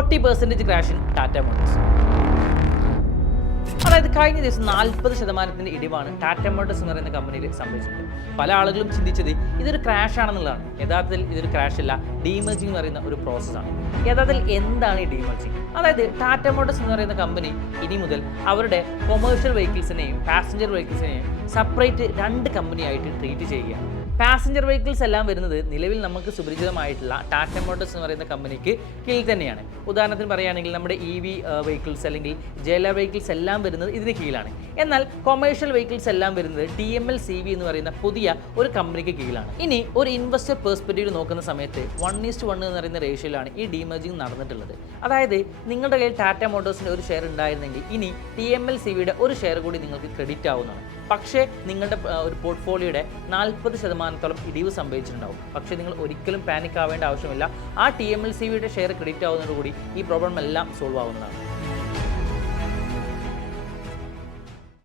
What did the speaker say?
40% crash in Tata Motors. അതായത് കഴിഞ്ഞ ദിവസം 40% ഇടിവാണ് ടാറ്റ മോട്ടോഴ്സ് എന്ന് പറയുന്ന കമ്പനിയിൽ സംഭവിച്ചിട്ടുണ്ട്. പല ആളുകളും ചിന്തിച്ചത് ഇതൊരു ക്രാഷ് ആണെന്നുള്ളതാണ്. യഥാർത്ഥത്തിൽ ഇതൊരു ക്രാഷ് അല്ല, ഡീമേർജിംഗ് എന്ന് പറയുന്ന ഒരു പ്രോസസ്സാണ്. യഥാർത്ഥത്തിൽ എന്താണ് ഈ ഡീമേർജിംഗ്? അതായത് ടാറ്റ മോട്ടോഴ്സ് എന്ന് പറയുന്ന കമ്പനി ഇനി മുതൽ അവരുടെ കൊമേഴ്ഷ്യൽ വെഹിക്കിൾസിനെയും പാസഞ്ചർ വെഹിക്കിൾസിനെയും സെപ്പറേറ്റ് 2 കമ്പനിയായിട്ട് ട്രീറ്റ് ചെയ്യുകയാണ്. പാസഞ്ചർ വെഹിക്കിൾസ് എല്ലാം വരുന്നത് നിലവിൽ നമുക്ക് സുപരിചിതമായിട്ടുള്ള ടാറ്റ മോട്ടോഴ്സ് എന്ന് പറയുന്ന കമ്പനിക്ക് കീഴിൽ തന്നെയാണ്. ഉദാഹരണത്തിന് പറയുകയാണെങ്കിൽ നമ്മുടെ EV വെഹിക്കിൾസ് അല്ലെങ്കിൽ JLR വെഹിക്കിൾസ് എല്ലാം വരുന്നത് ഇതിന് കീഴിലാണ്. എന്നാൽ കൊമേഴ്ഷ്യൽ വെഹിക്കിൾസ് എല്ലാം വരുന്നത് TML CV എന്ന് പറയുന്ന പുതിയ ഒരു കമ്പനിക്ക് കീഴിലാണ്. ഇനി ഒരു ഇൻവെസ്റ്റർ പെർസ്പെക്റ്റീവ് നോക്കുന്ന സമയത്ത് 1:1 എന്ന് പറയുന്ന റേഷ്യോയിലാണ് ഈ ഡീമേർജിംഗ് നടന്നിട്ടുള്ളത്. അതായത് നിങ്ങളുടെ കയ്യിൽ ടാറ്റ മോട്ടോഴ്സിൻ്റെ ഒരു ഷെയർ ഉണ്ടായിരുന്നെങ്കിൽ ഇനി TML CVയുടെ ഒരു ഷെയർ കൂടി നിങ്ങൾക്ക് ക്രെഡിറ്റ് ആവുന്നതാണ്. പക്ഷേ നിങ്ങളുടെ ഒരു പോർട്ട്ഫോളിയോയുടെ 40% ഇടിവ് സംഭവിച്ചിട്ടുണ്ടാവും. പക്ഷേ നിങ്ങൾ ഒരിക്കലും പാനിക് ആവേണ്ട ആവശ്യമില്ല. ആ TML CVയുടെ ഷെയർ ക്രെഡിറ്റ് ആവുന്നതോടുകൂടി ഈ പ്രോബ്ലം എല്ലാം സോൾവ് ആവുന്നതാണ്.